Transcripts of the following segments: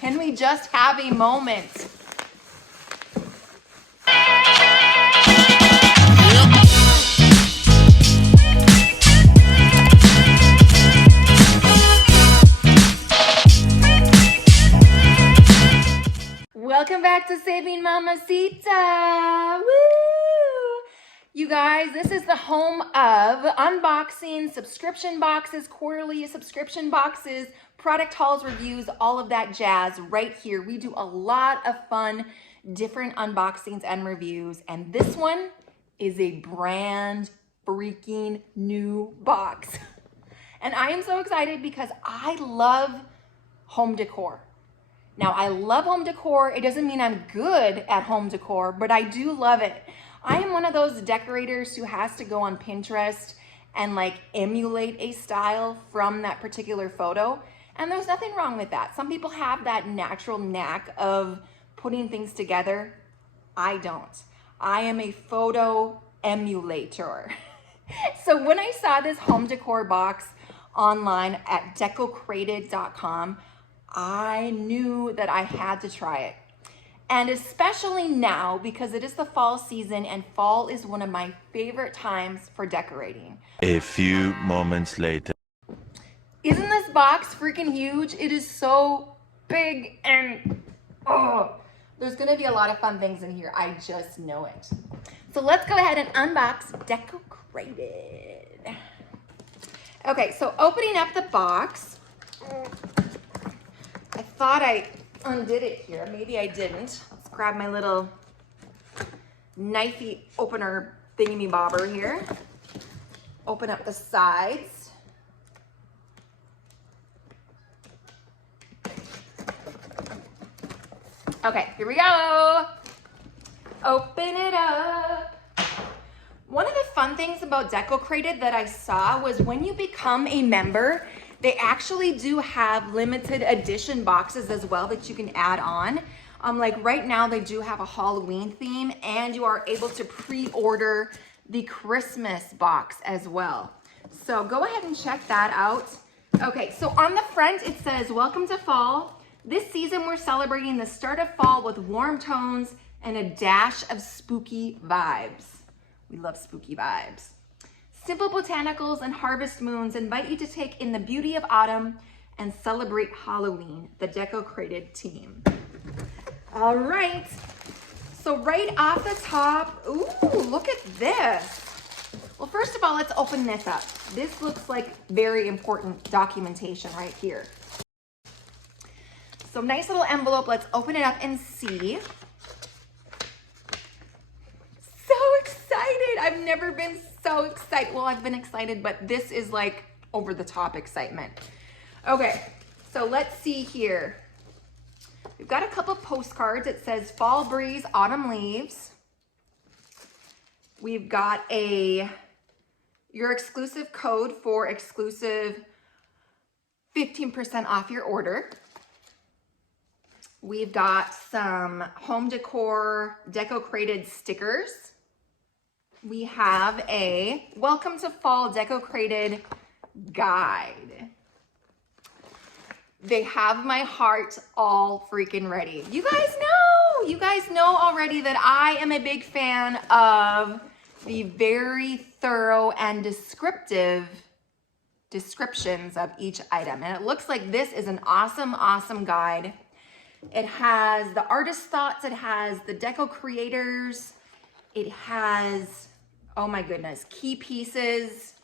Can we just have a moment? Welcome back to Saving Mamacita. Woo! You guys, this is the home of unboxing, subscription boxes, quarterly subscription boxes, product hauls, reviews, all of that jazz right here. We do a lot of fun, different unboxings and reviews, and this one is a brand freaking new box. And I am so excited because I love home decor. Now, I love home decor. It doesn't mean I'm good at home decor, but I do love it. I am one of those decorators who has to go on Pinterest and like emulate a style from that particular photo. And there's nothing wrong with that. Some people have that natural knack of putting things together. I don't. I am a photo emulator. So when I saw this home decor box online at decocrated.com, I knew that I had to try it. And especially now, because it is the fall season and fall is one of my favorite times for decorating. A few moments later. Isn't this box freaking huge? It is so big and there's gonna be a lot of fun things in here. I just know it. So let's go ahead and unbox Decocrated. Okay, so opening up the box, I thought I undid it here. Maybe I didn't. Let's grab my little knifey opener thingy bobber here. Open up the sides. Okay, here we go. Open it up. One of the fun things about Decocrated that I saw was when you become a member, they actually do have limited edition boxes as well that you can add on. Like right now they do have a Halloween theme and you are able to pre-order the Christmas box as well. So go ahead and check that out. Okay, so on the front it says, welcome to fall. This season we're celebrating the start of fall with warm tones and a dash of spooky vibes. We love spooky vibes. Simple botanicals and harvest moons invite you to take in the beauty of autumn and celebrate Halloween, the Decocrated team. All right, so right off the top, ooh, look at this. Well, first of all, let's open this up. This looks like very important documentation right here. So nice little envelope, let's open it up and see. So excited, I've never been so excited. Well, I've been excited, but this is like over the top excitement. Okay, so let's see here. We've got a couple postcards. It says fall breeze, autumn leaves. We've got your exclusive code for exclusive 15% off your order. We've got some home decor Decocrated stickers. We have a welcome to fall Decocrated guide. They have my heart all freaking ready. You guys know already that I am a big fan of the very thorough and descriptive descriptions of each item. And it looks like this is an awesome, awesome guide. It has the artist thoughts, it has the deco creators, it has, oh my goodness, key pieces,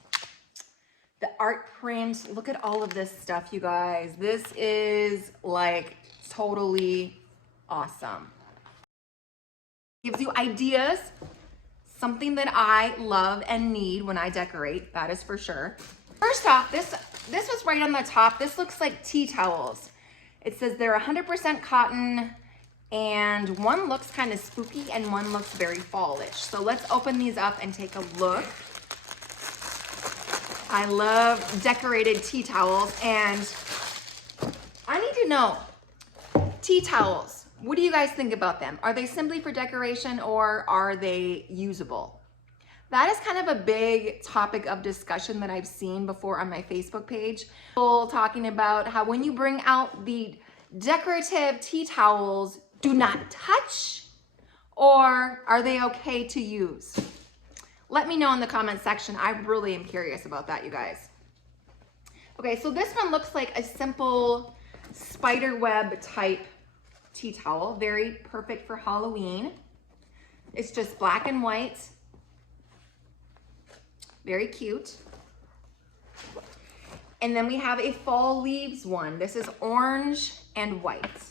the art print. Look at all of this stuff, you guys. This is like totally awesome. Gives you ideas, something that I love and need when I decorate, that is for sure. First off, this was right on the top. This looks like tea towels. It says they're 100% cotton, and one looks kind of spooky and one looks very fallish. So let's open these up and take a look. I love decorated tea towels, and I need to know, tea towels, what do you guys think about them? Are they simply for decoration or are they usable? That is kind of a big topic of discussion that I've seen before on my Facebook page. People talking about how when you bring out the decorative tea towels do not touch, or are they okay to use? Let me know in the comment section. I really am curious about that, you guys. Okay, so this one looks like a simple spider web type tea towel. Very perfect for Halloween. It's just black and white. Very cute. And then we have a fall leaves one. This is orange and white.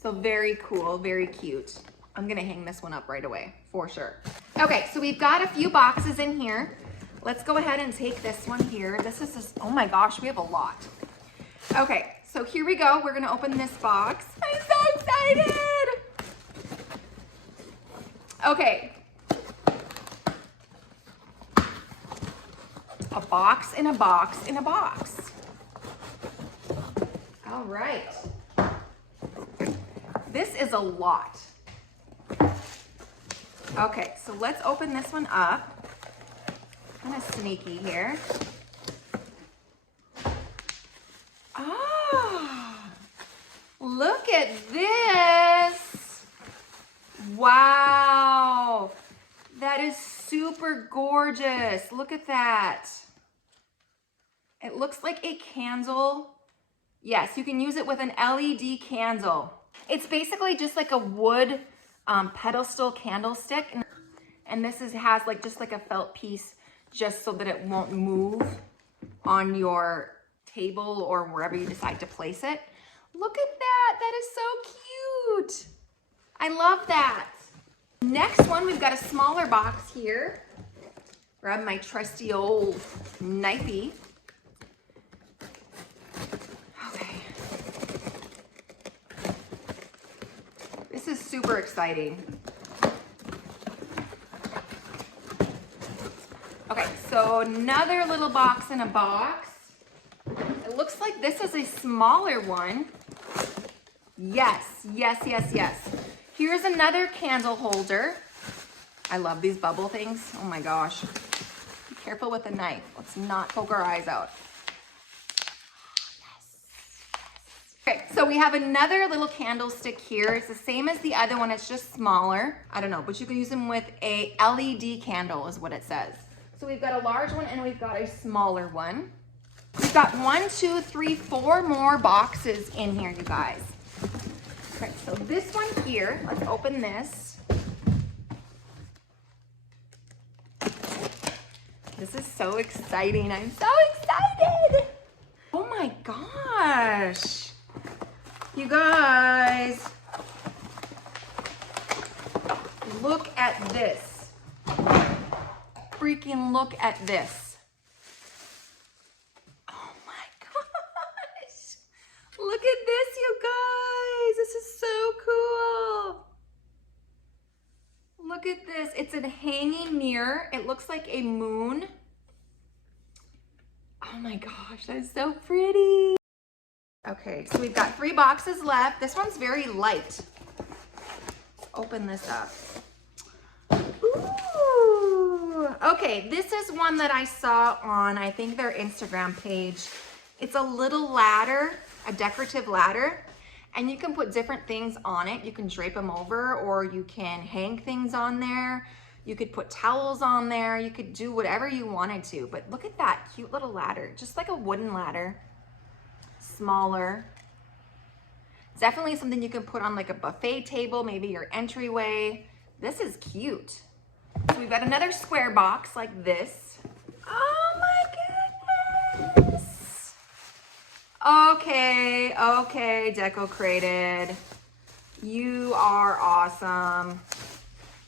So very cool, very cute. I'm gonna hang this one up right away, for sure. Okay, so we've got a few boxes in here. Let's go ahead and take this one here. This is just, oh my gosh, we have a lot. Okay, so here we go. We're gonna open this box. I'm so excited. Okay. A box in a box in a box. All right. This is a lot. Okay, so let's open this one up. Kind of sneaky here. Ah, look at this. Wow. That is super gorgeous. Look at that. It looks like a candle. Yes, you can use it with an LED candle. It's basically just like a wood pedestal candlestick. And this has like just like a felt piece just so that it won't move on your table or wherever you decide to place it. Look at that. That is so cute. I love that. Next one, we've got a smaller box here. Grab my trusty old knifey. Okay. This is super exciting. Okay, so another little box in a box. It looks like this is a smaller one. Yes, yes, yes, yes. Here's another candle holder. I love these bubble things. Oh my gosh. Be careful with the knife. Let's not poke our eyes out. Okay, so we have another little candlestick here. It's the same as the other one, it's just smaller. I don't know, but you can use them with a LED candle is what it says. So we've got a large one and we've got a smaller one. We've got 1, 2, 3, 4 more boxes in here, you guys. Okay, so this one here, let's open this. This is so exciting. I'm so excited. Oh my gosh. You guys, look at this. Freaking look at this. Oh my gosh. Look at this, you guys. This is so cool. Look at this. It's a hanging mirror. It looks like a moon. Oh my gosh, that is so pretty. Okay, so we've got 3 boxes left. This one's very light. Let's open this up. Ooh. Okay, this is one that I saw on, I think, their Instagram page. It's a little ladder, a decorative ladder, and you can put different things on it. You can drape them over, or you can hang things on there. You could put towels on there. You could do whatever you wanted to, but look at that cute little ladder, just like a wooden ladder. Smaller. It's definitely something you can put on like a buffet table, maybe your entryway. This is cute. So we've got another square box like this. Oh my goodness. Okay, okay, Decocrated. You are awesome.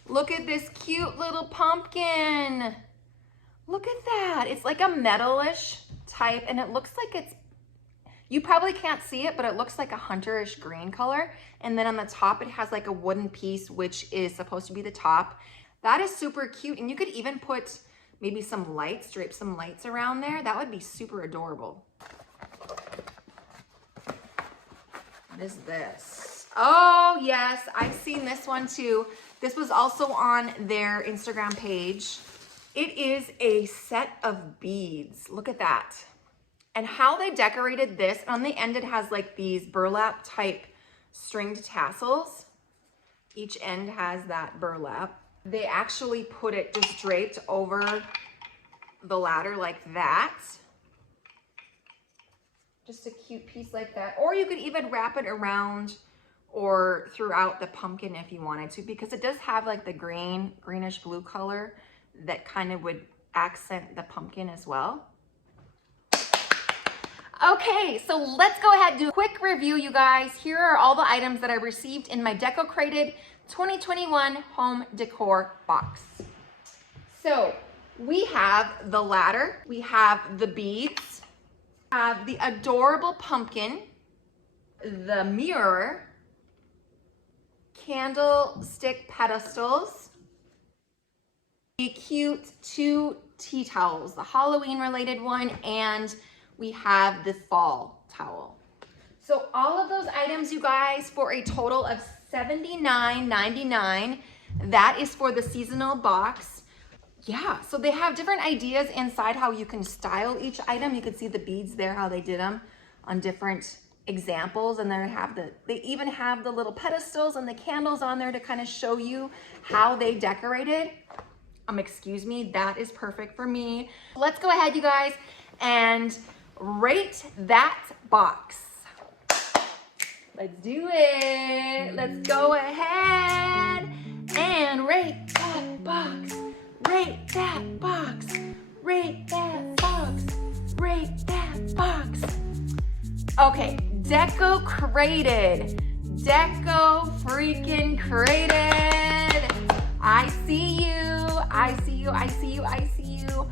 Look at this cute little pumpkin. Look at that. It's like a metalish type, and it looks like it's, you probably can't see it, but it looks like a hunterish green color. And then on the top, it has like a wooden piece, which is supposed to be the top. That is super cute. And you could even put maybe some lights, drape some lights around there. That would be super adorable. What is this? Oh yes, I've seen this one too. This was also on their Instagram page. It is a set of beads. Look at that. And how they decorated this, on the end it has like these burlap type stringed tassels. Each end has that burlap. They actually put it just draped over the ladder like that. Just a cute piece like that. Or you could even wrap it around or throughout the pumpkin if you wanted to, because it does have like the greenish blue color that kind of would accent the pumpkin as well. Okay, so let's go ahead and do a quick review, you guys. Here are all the items that I received in my Decocrated 2021 home decor box. So we have the ladder, we have the beads, we have the adorable pumpkin, the mirror, candlestick pedestals, the cute 2 tea towels, the Halloween related one, and we have the fall towel. So all of those items, you guys, for a total of $79.99. That is for the seasonal box. Yeah, so they have different ideas inside how you can style each item. You can see the beads there, how they did them on different examples, and they even have the little pedestals and the candles on there to kind of show you how they decorated. Excuse me, that is perfect for me. Let's go ahead, you guys, and rate that box. Let's do it. Let's go ahead and rate that box. Rate that box. Rate that box. Rate that box. Okay, Decocrated. Deco freaking created. I see you. I see you. I see you. I see you.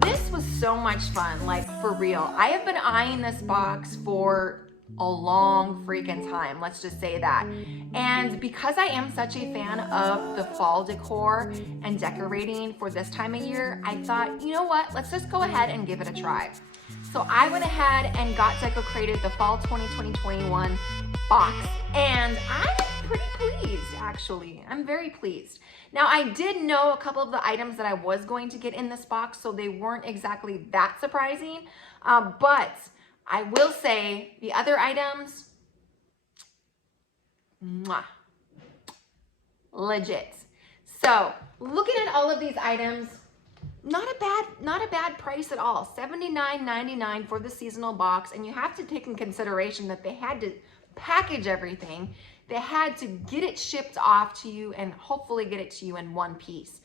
This was so much fun, like for real. I have been eyeing this box for a long freaking time, let's just say that. And because I am such a fan of the fall decor and decorating for this time of year, I thought, you know what, let's just go ahead and give it a try. So I went ahead and got Decocrated the fall 2020-21 box, and I'm pretty pleased, actually. I'm very pleased. Now, I did know a couple of the items that I was going to get in this box, so they weren't exactly that surprising, but I will say the other items, mwah, legit. So looking at all of these items, not a bad price at all. $79.99 for the seasonal box, and you have to take in consideration that they had to package everything. They had to get it shipped off to you and hopefully get it to you in one piece.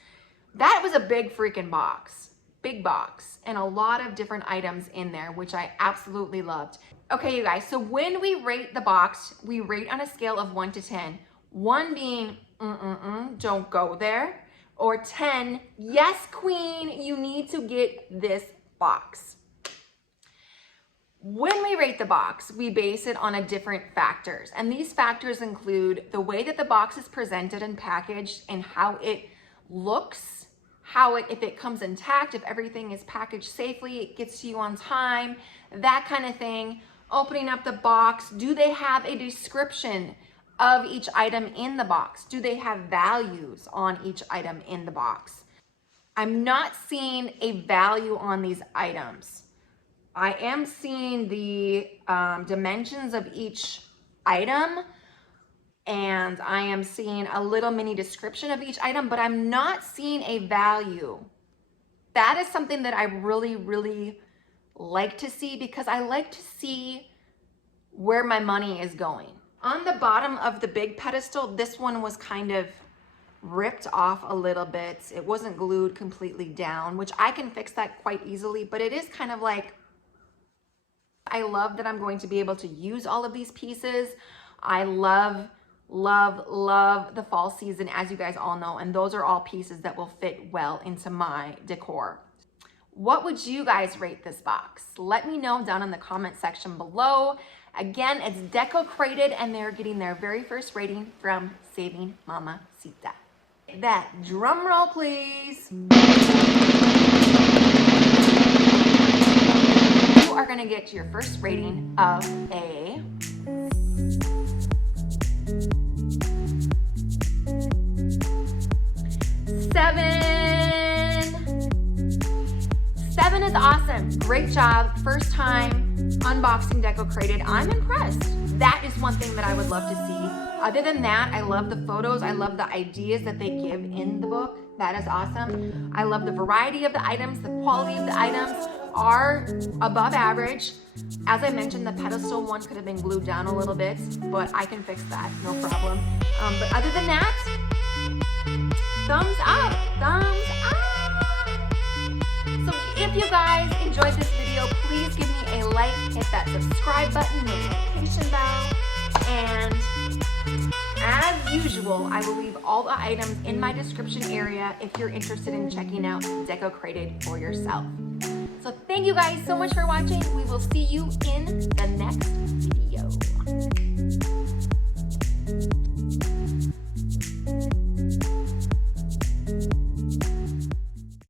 That was a big freaking box, big box, and a lot of different items in there, which I absolutely loved. Okay, you guys, so when we rate the box, we rate on a scale of 1 to 10. 1 being, don't go there, or 10, yes, queen, you need to get this box. When we rate the box, we base it on different factors, and these factors include the way that the box is presented and packaged and how it looks, if it comes intact, if everything is packaged safely, it gets to you on time, that kind of thing. Opening up the box, do they have a description of each item in the box? Do they have values on each item in the box? I'm not seeing a value on these items. I am seeing the dimensions of each item, and I am seeing a little mini description of each item, but I'm not seeing a value. That is something that I really, really like to see, because I like to see where my money is going. On the bottom of the big pedestal, this one was kind of ripped off a little bit. It wasn't glued completely down, which I can fix that quite easily, but it is kind of like, I love that I'm going to be able to use all of these pieces. I love, love, love the fall season, as you guys all know, and those are all pieces that will fit well into my decor. What would you guys rate this box? Let me know down in the comment section below. Again, it's Decocrated, and they're getting their very first rating from Saving Mamacita. That drum roll, please. You are gonna get your first rating of a 7. 7 is awesome. great job. First time unboxing Decocrated. I'm impressed. That is one thing that I would love to see. Other than that, I love the photos. I love the ideas that they give in the book. That is awesome. I love the variety of the items. The quality of the items are above average. As I mentioned, the pedestal one could have been glued down a little bit, but I can fix that, no problem. But other than that, thumbs up, thumbs up. So if you guys enjoyed this video, please give me a like, hit that subscribe button, notification bell, and as usual, I will leave all the items in my description area if you're interested in checking out Decocrated for yourself. So thank you guys so much for watching. We will see you in the next video.